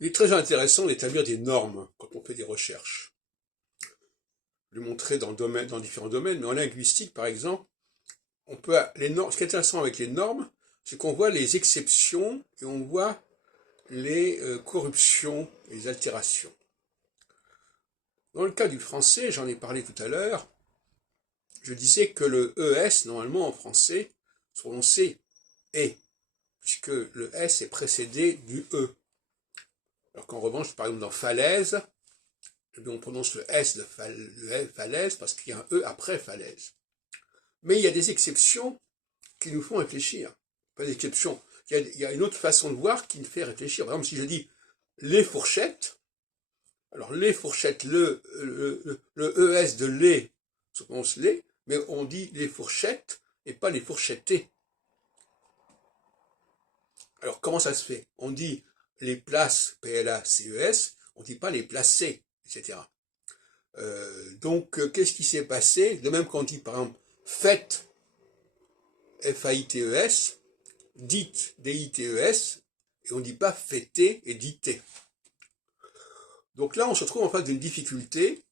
Il est très intéressant d'établir des normes quand on fait des recherches. Je vais le montrer dans différents domaines, mais en linguistique, par exemple, les normes, ce qui est intéressant avec les normes, c'est qu'on voit les exceptions et on voit les corruptions et les altérations. Dans le cas du français, j'en ai parlé tout à l'heure, je disais que le ES, normalement en français, se prononçait et, puisque le S est précédé du E. Alors qu'en revanche, par exemple dans falaise, on prononce le S de falaise parce qu'il y a un E après falaise. Mais il y a des exceptions qui nous font réfléchir. Pas d'exception. Il y a une autre façon de voir qui nous fait réfléchir. Par exemple, si je dis les fourchettes, alors les fourchettes, le ES de les se prononce les, mais on dit les fourchettes et pas les fourchettés. Alors comment ça se fait? On dit les places, P-L-A-C-E-S, on ne dit pas les placer, etc. Donc qu'est-ce qui s'est passé? De même qu'on dit par exemple faites, F-A-I-T-E-S, dites, D-I-T-E-S, et on ne dit pas fêter et diter. Donc là, on se trouve en face d'une difficulté.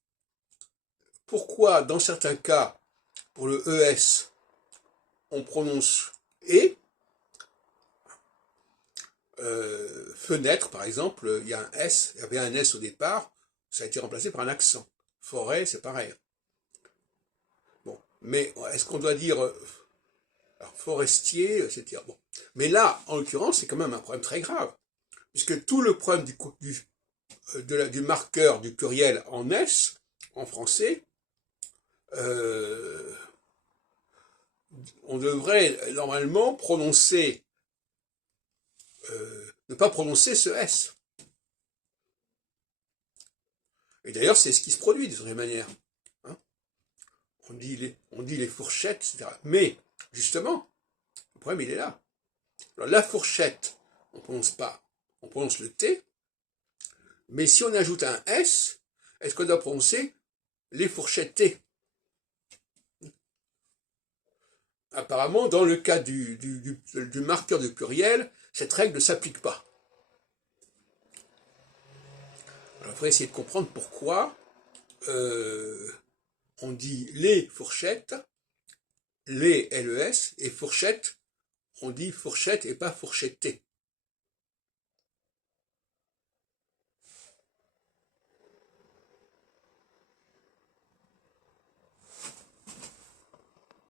Pourquoi, dans certains cas, pour le ES, on prononce et fenêtre, par exemple, il y a un S, il y avait un S au départ, ça a été remplacé par un accent. Forêt, c'est pareil. Bon, mais est-ce qu'on doit dire alors, forestier, etc. Bon. Mais là, en l'occurrence, c'est quand même un problème très grave, puisque tout le problème du marqueur du pluriel en S, en français, on devrait normalement prononcer, ne pas prononcer ce S. Et d'ailleurs, c'est ce qui se produit de cette manière. Hein, on dit les fourchettes, etc. Mais, justement, le problème, il est là. Alors, la fourchette, on ne prononce pas, on prononce le T, mais si on ajoute un S, est-ce qu'on doit prononcer les fourchettes T? Apparemment, dans le cas du marqueur de pluriel, cette règle ne s'applique pas. Alors, il faudrait essayer de comprendre pourquoi on dit les fourchettes, les LES, et fourchette, on dit fourchette et pas fourchetté.